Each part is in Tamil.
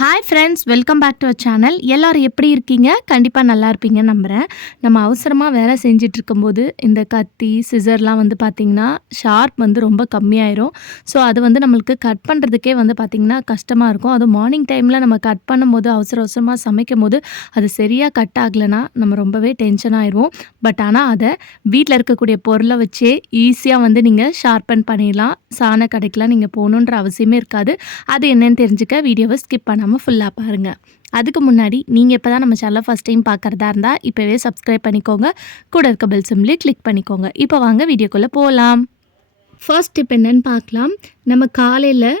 Hi friends, welcome back to our channel. எல்லாரும் எப்படி இருக்கீங்க? கண்டிப்பாக நல்லா இருப்பீங்கன்னு நம்புகிறேன். நம்ம அவசரமாக வேலை செஞ்சிட்ருக்கும்போது இந்த கத்தி சிசர்லாம் வந்து பார்த்திங்கன்னா ஷார்ப் வந்து ரொம்ப கம்மியாயிரும். ஸோ அது வந்து நம்மளுக்கு கட் பண்ணுறதுக்கே வந்து பார்த்திங்கன்னா கஷ்டமாக இருக்கும். அதுவும் மார்னிங் டைமில் நம்ம கட் பண்ணும்போது அவசர அவசரமாக சமைக்கும் போது அது சரியாக கட் ஆகலைன்னா நம்ம ரொம்பவே டென்ஷன் ஆயிடுவோம். பட் ஆனால் அதை வீட்டில் இருக்கக்கூடிய பொருளை வச்சே ஈஸியாக வந்து நீங்கள் ஷார்பன் பண்ணிடலாம். சாண கடைக்கெலாம் நீங்கள் போகணுன்ற அவசியமே இருக்காது. அது என்னன்னு தெரிஞ்சுக்க வீடியோவை ஸ்கிப் பண்ணாமல் ஃபுல்லாக பாருங்கள். அதுக்கு முன்னாடி நீங்கள் இப்போ தான் நம்ம சேனலை ஃபஸ்ட் டைம் பார்க்குறதா இருந்தால் இப்போவே சப்ஸ்கிரைப் பண்ணிக்கோங்க. கூட இருக்க பெல் சிம்லேயே கிளிக் பண்ணிக்கோங்க. இப்போ வாங்க வீடியோக்குள்ளே போகலாம். ஃபர்ஸ்ட் டிப் என்னன்னு பார்க்கலாம். நம்ம காலையில்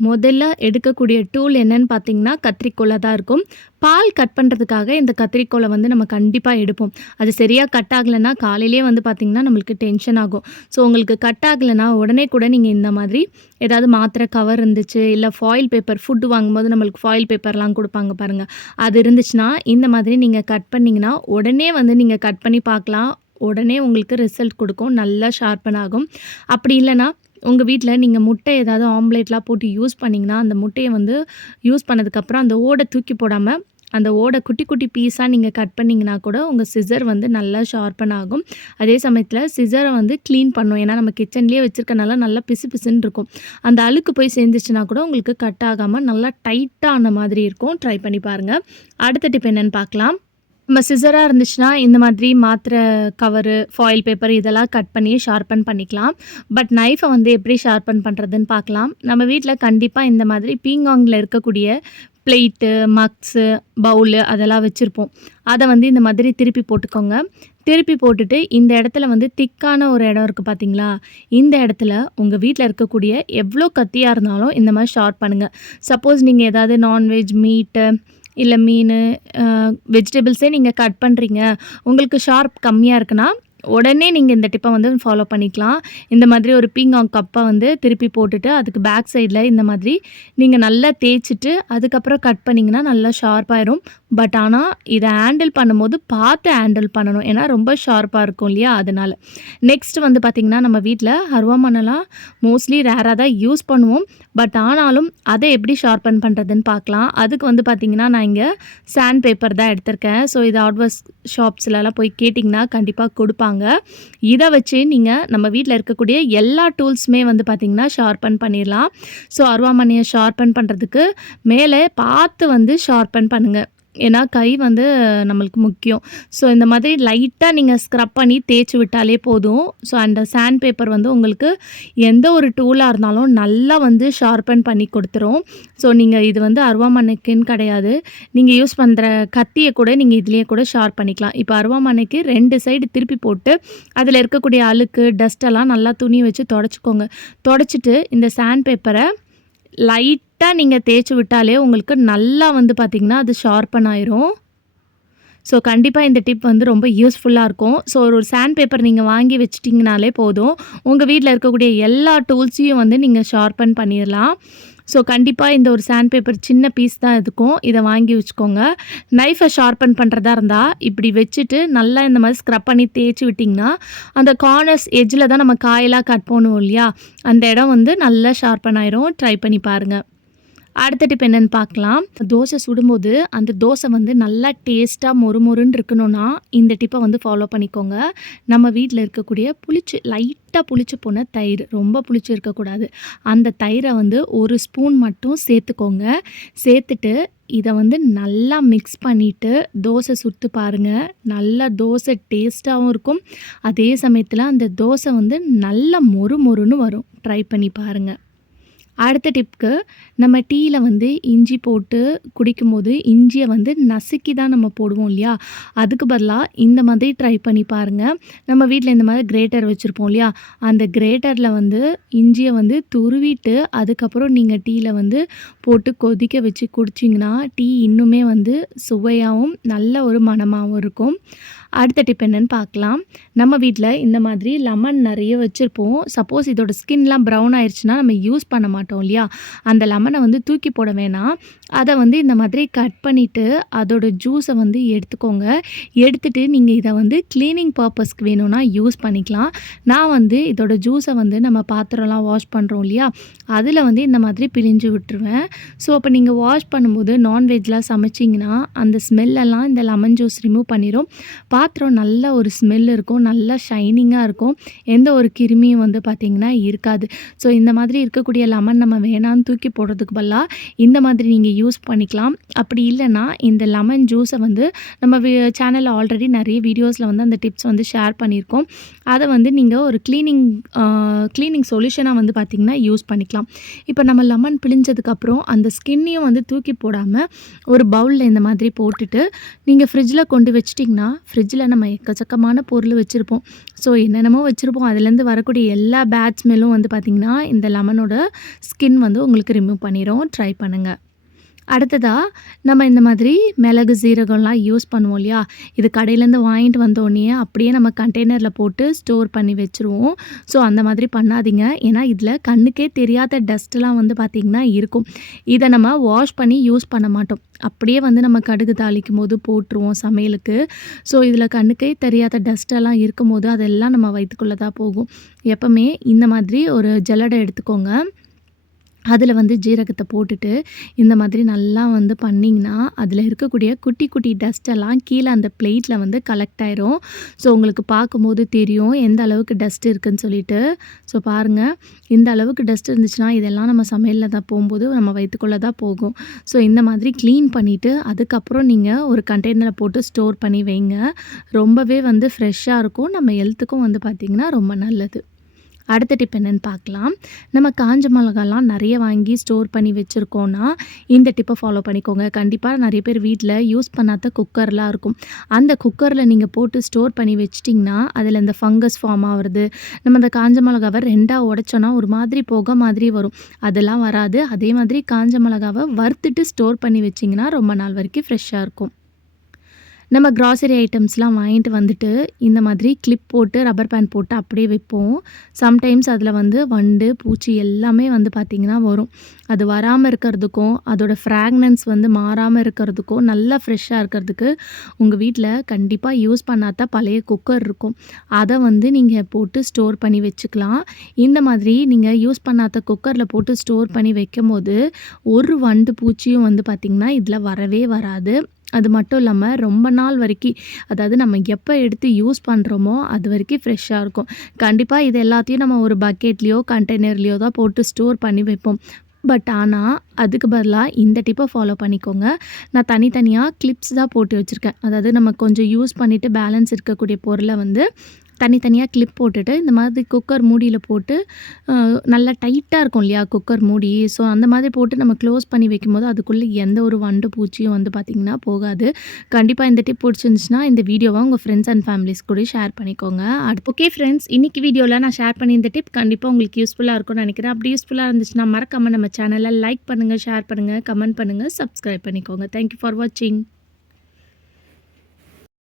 முதல்ல எடுக்கக்கூடிய டூல் என்னன்னு பார்த்தீங்கன்னா கத்திரிக்கோலை தான் இருக்கும். பால் கட் பண்ணுறதுக்காக இந்த கத்திரிக்கோலை வந்து நம்ம கண்டிப்பாக எடுப்போம். அது சரியாக கட் ஆகலைன்னா காலையிலே வந்து பார்த்திங்கன்னா நம்மளுக்கு டென்ஷன் ஆகும். ஸோ உங்களுக்கு கட் ஆகலைன்னா உடனே கூட நீங்கள் இந்த மாதிரி ஏதாவது மாத்திரை கவர் இருந்துச்சு, இல்லை ஃபாயில் பேப்பர், ஃபுட்டு வாங்கும்போது நம்மளுக்கு ஃபாயில் பேப்பர்லாம் கொடுப்பாங்க பாருங்கள், அது இருந்துச்சுன்னா இந்த மாதிரி நீங்கள் கட் பண்ணிங்கன்னா உடனே வந்து நீங்கள் கட் பண்ணி பார்க்கலாம். உடனே உங்களுக்கு ரிசல்ட் கொடுக்கும், நல்லா ஷார்ப்பன் ஆகும். அப்படி இல்லைன்னா உங்கள் வீட்டில் நீங்கள் முட்டை ஏதாவது ஆம்லேட்லாம் போட்டு யூஸ் பண்ணிங்கன்னா அந்த முட்டையை வந்து யூஸ் பண்ணதுக்கப்புறம் அந்த ஓடை தூக்கி போடாமல் அந்த ஓடை குட்டி குட்டி பீஸாக நீங்கள் கட் பண்ணிங்கன்னா கூட உங்கள் சிசர் வந்து நல்லா ஷார்ப்பன் ஆகும். அதே சமயத்தில் சிசரை வந்து க்ளீன் பண்ணும். ஏன்னா நம்ம கிச்சன்லேயே வச்சுருக்கனால நல்லா பிசு பிசுன்னு இருக்கும். அந்த அழுக்கு போய் சேர்ந்துச்சுன்னா கூட உங்களுக்கு கட் ஆகாமல் நல்லா டைட்டாக ஆன மாதிரி இருக்கும். ட்ரை பண்ணி பாருங்கள். அடுத்த டிப் என்னென்னு பார்க்கலாம். நம்ம சிசராக இருந்துச்சுன்னா இந்த மாதிரி மாத்திரை கவரு, ஃபாயில் பேப்பர் இதெல்லாம் கட் பண்ணி ஷார்ப்பன் பண்ணிக்கலாம். பட் நைஃபை வந்து எப்படி ஷார்ப்பன் பண்ணுறதுன்னு பார்க்கலாம். நம்ம வீட்டில் கண்டிப்பாக இந்த மாதிரி பீங்காங்கில் இருக்கக்கூடிய பிளேட்டு, மக்ஸு, பவுலு அதெல்லாம் வச்சுருப்போம். அதை வந்து இந்த மாதிரி திருப்பி போட்டுக்கோங்க. திருப்பி போட்டுட்டு இந்த இடத்துல வந்து திக்கான ஒரு இடம் இருக்குது பார்த்தீங்களா, இந்த இடத்துல உங்கள் வீட்டில் இருக்கக்கூடிய எவ்வளோ கத்தியாக இருந்தாலும் இந்த மாதிரி ஷார்ப் பண்ணுங்கள். சப்போஸ் நீங்கள் ஏதாவது நான்வெஜ், மீட்டு இல்லை மீன், வெஜிடபிள்ஸே நீங்கள் கட் பண்ணுறீங்க, உங்களுக்கு ஷார்ப் கம்மியாக இருக்குன்னா உடனே நீங்கள் இந்த டிப்பை வந்து ஃபாலோ பண்ணிக்கலாம். இந்த மாதிரி ஒரு பீங்காங் கப்பை வந்து திருப்பி போட்டுட்டு அதுக்கு பேக் சைடில் இந்த மாதிரி நீங்கள் நல்லா தேய்ச்சிட்டு அதுக்கப்புறம் கட் பண்ணிங்கன்னா நல்லா ஷார்ப்பாயிரும். பட் ஆனால் இதை ஹேண்டில் பண்ணும்போது பார்த்து ஹேண்டில் பண்ணணும். ஏன்னா ரொம்ப ஷார்ப்பாக இருக்கும் இல்லையா, அதனால். நெக்ஸ்ட் வந்து பார்த்திங்கன்னா நம்ம வீட்டில் அருவாமனைலாம் மோஸ்ட்லி ரேராக தான் யூஸ் பண்ணுவோம். பட் ஆனாலும் அதை எப்படி ஷார்ப்பன் பண்ணுறதுன்னு பார்க்கலாம். அதுக்கு வந்து பார்த்திங்கன்னா நான் இங்கே சாண்ட் பேப்பர் தான் எடுத்திருக்கேன். ஸோ இது ஹார்ட்வேர் ஷாப்ஸ்லலாம் போய் கேட்டிங்கன்னா கண்டிப்பாக கொடுப்பாங்க. இதை வச்சு நீங்கள் நம்ம வீட்டில் இருக்கக்கூடிய எல்லா டூல்ஸுமே வந்து பார்த்திங்கன்னா ஷார்ப்பன் பண்ணிடலாம். ஸோ அருவாமனையை ஷார்ப்பன் பண்ணுறதுக்கு மேலே பார்த்து வந்து ஷார்ப்பன் பண்ணுங்கள். ஏன்னா கை வந்து நம்மளுக்கு முக்கியம். ஸோ இந்த மாதிரி லைட்டாக நீங்கள் ஸ்க்ரப் பண்ணி தேய்ச்சி விட்டாலே போதும். ஸோ அந்த சாண்ட் பேப்பர் வந்து உங்களுக்கு எந்த ஒரு டூலாக இருந்தாலும் நல்லா வந்து ஷார்ப்பன் பண்ணி கொடுத்துரும். ஸோ நீங்கள் இது வந்து அருவாமனைக்குன்னு கிடையாது, நீங்கள் யூஸ் பண்ணுற கத்தியை கூட நீங்கள் இதுலேயே கூட ஷார்ப் பண்ணிக்கலாம். இப்போ அருவாமனைக்கு 2 சைடு திருப்பி போட்டு அதில் இருக்கக்கூடிய அழுக்கு டஸ்ட்டெல்லாம் நல்லா துணி வச்சு தொடச்சிக்கோங்க. தொடச்சிட்டு இந்த சாண்ட் பேப்பரை லைட்டாக நீங்கள் தேய்ச்சி விட்டாலே உங்களுக்கு நல்லா வந்து பார்த்திங்கன்னா அது ஷார்ப்பன் ஆயிரும். ஸோ கண்டிப்பாக இந்த டிப் வந்து ரொம்ப யூஸ்ஃபுல்லாக இருக்கும். ஸோ ஒரு சாண்ட் பேப்பர் நீங்கள் வாங்கி வச்சிட்டிங்கனாலே போதும், உங்கள் வீட்டில் இருக்கக்கூடிய எல்லா டூல்ஸையும் வந்து நீங்கள் ஷார்ப்பன் பண்ணிடலாம். ஸோ கண்டிப்பாக இந்த ஒரு சாண்ட் பேப்பர் சின்ன பீஸ் தான் இருக்கும், இதை வாங்கி வச்சுக்கோங்க. நைஃபை ஷார்ப்பன் பண்ணுறதா இருந்தால் இப்படி வச்சுட்டு நல்லா இந்த மாதிரி ஸ்க்ரப் பண்ணி தேய்ச்சி விட்டிங்கன்னா அந்த கார்னர்ஸ் எட்ஜில் தான் நம்ம காயெல்லாம் கட் பண்ணுவோம் இல்லையா, அந்த இடம் வந்து நல்லா ஷார்ப்பன் ஆயிரும். ட்ரை பண்ணி பாருங்கள். அடுத்த டிப் என்னென்னு பார்க்கலாம். தோசை சுடும்போது அந்த தோசை வந்து நல்லா டேஸ்ட்டாக மொறுமொறுன்னு இருக்கணும்னா இந்த டிப்பை வந்து ஃபாலோ பண்ணிக்கோங்க. நம்ம வீட்டில் இருக்கக்கூடிய லைட்டாக புளிச்சு போன தயிர், ரொம்ப புளிச்சு இருக்கக்கூடாது, அந்த தயிரை வந்து 1 ஸ்பூன் மட்டும் சேர்த்துக்கோங்க. சேர்த்துட்டு இதை வந்து நல்லா மிக்ஸ் பண்ணிவிட்டு தோசை சுட்டு பாருங்கள். நல்லா தோசை டேஸ்ட்டாகவும் இருக்கும். அதே சமயத்தில் அந்த தோசை வந்து நல்லா மொறுமொறுன்னு வரும். ட்ரை பண்ணி பாருங்கள். அடுத்த டிப்க்கு, நம்ம டீயில் வந்து இஞ்சி போட்டு குடிக்கும்போது இஞ்சியை வந்து நசுக்கி தான் நம்ம போடுவோம் இல்லையா, அதுக்கு பதிலாக இந்த மாதிரி ட்ரை பண்ணி பாருங்கள். நம்ம வீட்டில் இந்த மாதிரி கிரேட்டர் வச்சுருப்போம் இல்லையா, அந்த கிரேட்டரில் வந்து இஞ்சியை வந்து துருவிட்டு அதுக்கப்புறம் நீங்கள் டீயில் வந்து போட்டு கொதிக்க வச்சு குடிச்சிங்கன்னா டீ இன்னுமே வந்து சுவையாகவும் நல்ல ஒரு மணமாகவும் இருக்கும். அடுத்த டிப் என்னன்னு பார்க்கலாம். நம்ம வீட்ல இந்த மாதிரி லெமன் நெறைய வச்சிருப்போம். சப்போஸ் இதோட ஸ்கின்லாம் ப்ரவுன் ஆயிருச்சுன்னா, நம்ம யூஸ் பண்ண மாட்டோம் இல்லையா? அந்த லெமன வந்து தூக்கி போட வேணாம். அத வந்து இந்த மாதிரி கட் பண்ணிட்டு, அதோட ஜூஸ வந்து எடுத்துக்கோங்க. எடுத்துட்டு நீங்க இத வந்து கிளீனிங் பர்ப்பஸ்க்கு வேணும்னா யூஸ் பண்ணிக்கலாம். நான் வந்து இதோட ஜூஸ வந்து நம்ம பாத்திரம்லாம் வாஷ் பண்றோம் இல்லையா? அதில வந்து இந்த மாதிரி பிழிஞ்சு விட்டுருவேன். ஸோ, அப்ப நீங்க வாஷ் பண்ணும்போது நான்வெஜ்லாம் சமைச்சீங்கன்னா, அந்த ஸ்மெல் எல்லாம் இந்த லெமன் ஜூஸ் ரிமூவ் பண்ணிரும். பாத்திரம் நல்ல ஒரு ஸ்மெல் இருக்கும். நல்லா ஷைனிங்கா இருக்கும். எந்த ஒரு கிருமியும் வந்து பார்த்தீங்கன்னா இருக்காது. ஸோ இந்த மாதிரி இருக்கக்கூடிய லெமன் நம்ம வேணான்னு தூக்கி போடுறதுக்கு பதிலா இந்த மாதிரி நீங்க யூஸ் பண்ணிக்கலாம். அப்படி இல்லன்னா இந்த லெமன் ஜூஸ வந்து நம்ம சேனல்ல ஆல்ரெடி நெறைய வீடியோஸ்ல வந்து அந்த டிப்ஸ் வந்து ஷேர் பண்ணியிருக்கோம். அத வந்து நீங்க ஒரு கிளீனிங் சொல்யூஷனா வந்து பார்த்தீங்கன்னா யூஸ் பண்ணிக்கலாம். இப்ப நம்ம லெமன் பிழிஞ்சதுக்கப்புறம் அந்த ஸ்கின்னையும் வந்து தூக்கி போடாம ஒரு பவுல்ல இந்த மாதிரி போட்டுட்டு நீங்க ஃப்ரிட்ஜ்ல கொண்டு வச்சுட்டிங்கன்னா, ஃப்ரிட்ஜ்ல நம்ம எக்கச்சக்கமான பொருள் வச்சிருப்போம். ஸோ என்னென்னமோ வச்சிருப்போம். அதுலேருந்து வரக்கூடிய எல்லா பேட் ஸ்மெல்லும் வந்து பார்த்திங்கன்னா, இந்த லெமனோட ஸ்கின் வந்து உங்களுக்கு ரிமூவ் பண்ணிரும். ட்ரை பண்ணுங்க. அடுத்ததா நம்ம இந்த மாதிரி மிளகு, சீரகம்லாம் யூஸ் பண்ணுவோம் இல்லையா? இது கடையிலேருந்து வாங்கிட்டு வந்தோடனேயே அப்படியே நம்ம கண்டெய்னரில் போட்டு ஸ்டோர் பண்ணி வச்சுருவோம். ஸோ அந்த மாதிரி பண்ணாதீங்க. ஏன்னா இதில் கண்ணுக்கே தெரியாத டஸ்ட்லாம் வந்து பார்த்திங்கன்னா இருக்கும். இதை நம்ம வாஷ் பண்ணி யூஸ் பண்ண மாட்டோம். அப்படியே வந்து நம்ம கடுகு தாளிக்கும்போது போட்டுருவோம் சமையலுக்கு. ஸோ இதில் கண்ணுக்கே தெரியாத டஸ்ட்டெல்லாம் இருக்கும்போது அதெல்லாம் நம்ம வயித்துக்குள்ளே தான் போகும். எப்பவுமே இந்த மாதிரி ஒரு ஜல்லடை எடுத்துக்கோங்க. அதில வந்து ஜீரகத்த போட்டுட்டு, இந்த மாதிரி நல்லா வந்து பண்ணிங்கன்னா, அதில இருக்கக்கூடிய குட்டி, குட்டி டஸ்ட் எல்லாம் கீழ அந்த பிளேட்ல வந்து கலெக்ட் ஆயிரும். ஸோ, உங்களுக்கு பார்க்கும்போது தெரியும், எந்த அளவுக்கு டஸ்ட் இருக்குன்னு சொல்லிட்டு. ஸோ, பாருங்க, இந்த அளவுக்கு டஸ்ட் இருந்துச்சுன்னா, இதெல்லாம் நம்ம சமையல்ல தான் போம்போது நம்ம வயித்துக்குள்ள தான் போகும். ஸோ, இந்த மாதிரி கிளீன் பண்ணிட்டு, அதுக்கப்புறம் நீங்க ஒரு கண்டெய்னர்ல போட்டு ஸ்டோர் பண்ணி வைங்க. ரொம்பவே வந்து ஃப்ரெஷ்ஷா இருக்கும். நம்ம ஹெல்த்துக்கும் வந்து பார்த்தீங்கன்னா, ரொம்ப நல்லது. அடுத்த டிப் என்னன்னு பார்க்கலாம். நம்ம காஞ்ச மிளகாலாம் நெறைய வாங்கி ஸ்டோர் பண்ணி வச்சுருக்கோன்னா, இந்த டிப்பை ஃபாலோ பண்ணிக்கோங்க. கண்டிப்பா நெறைய பேர் வீட்ல யூஸ் பண்ணாத குக்கர்லாம் இருக்கும். அந்த குக்கர்ல நீங்க போட்டு ஸ்டோர் பண்ணி வச்சுட்டிங்கன்னா, அதில இந்த ஃபங்கஸ் ஃபார்ம் ஆவுறது, நம்ம அந்த காஞ்ச மிளகாவ 2ஆ உடைச்சோன்னா ஒரு மாதிரி புகை மாதிரி வரும். அதெல்லாம் வராது. அதே மாதிரி காஞ்ச மிளகாவ வறுத்துட்டு ஸ்டோர் பண்ணி வச்சிங்கன்னா, ரொம்ப நாள் வரைக்கும் ஃப்ரெஷ்ஷா இருக்கும். நம்ம கிராசரி ஐட்டம்ஸ்லாம் வாங்கிட்டு வந்துட்டு, இந்த மாதிரி கிளிப் போட்டு, ரப்பர் பேண்ட் போட்டு அப்படியே வைப்போம். சம்டைம்ஸ் அதில வந்து வண்டு, பூச்சி எல்லாமே வந்து பார்த்திங்கன்னா வரும். அது வராம இருக்கிறதுக்கும், அதோட ஃப்ராக்னன்ஸ் வந்து மாறாம இருக்கிறதுக்கும், நல்லா ஃப்ரெஷ்ஷாக இருக்கிறதுக்கு, உங்கள் வீட்டில கண்டிப்பா யூஸ் பண்ணாத பழைய குக்கர் இருக்கும். அத வந்து நீங்க போட்டு ஸ்டோர் பண்ணி வச்சுக்கலாம். இந்த மாதிரி நீங்க யூஸ் பண்ணாத குக்கர்ல போட்டு ஸ்டோர் பண்ணி வைக்கும்போது, ஒரு வண்டு, பூச்சியும் வந்து பார்த்திங்கன்னா, இதில வரவே வராது. அது மட்டும் இல்லாம ரொம்ப நாள் வரைக்கி, அதாவது நம்ம எப்போ எடுத்து யூஸ் பண்ணுறோமோ அது வரைக்கும் ஃப்ரெஷ்ஷாக இருக்கும். கண்டிப்பா இது எல்லாத்தையும் நம்ம ஒரு பக்கெட்லேயோ, கண்டெய்னர்லேயோ தான் போட்டு ஸ்டோர் பண்ணி வைப்போம். பட் ஆனா, அதுக்கு பதிலா இந்த டிப்பை ஃபாலோ பண்ணிக்கோங்க. நான் தனித்தனியா கிளிப்ஸ் தான் போட்டு வச்சுருக்கேன். அதாவது நம்ம கொஞ்சம் யூஸ் பண்ணிவிட்டு பேலன்ஸ் இருக்கக்கூடிய பொருள வந்து தனித்தனியா கிளிப் போட்டுட்டு, இந்த மாதிரி குக்கர் மூடியில போட்டு நல்லா டைட்டா இருக்கும் இல்லையா குக்கர் மூடி. ஸோ, அந்த மாதிரி போட்டு நம்ம க்ளோஸ் பண்ணி வைக்கும்போது, அதுக்குள்ளே எந்த ஒரு வண்டு, பூச்சியும் வந்து பார்த்திங்கன்னா போகாது. கண்டிப்பா இந்த டிப் பிடிச்சிருந்துச்சுன்னா, இந்த வீடியோவ உங்கள் ஃப்ரெண்ட்ஸ் அண்ட் ஃபேமிலிஸ் கூட ஷேர் பண்ணிக்கோங்க. ஓகே ஃப்ரெண்ட்ஸ், இன்னைக்கு வீடியோல நான் ஷேர் பண்ணி இந்த டிப் கண்டிப்பா உங்களுக்கு யூஸ்ஃபுல்லா இருக்கும்னு நினைக்கிறேன். அப்படி யூஸ்ஃபுல்லா இருந்துச்சுன்னா, மறக்காம நம்ம சேனலை லைக் பண்ணுங்க, ஷேர் பண்ணுங்க, கமெண்ட் பண்ணுங்க, சப்ஸ்கிரைப் பண்ணிக்கோங்க. தேங்க் யூ ஃபார் வாட்சிங்.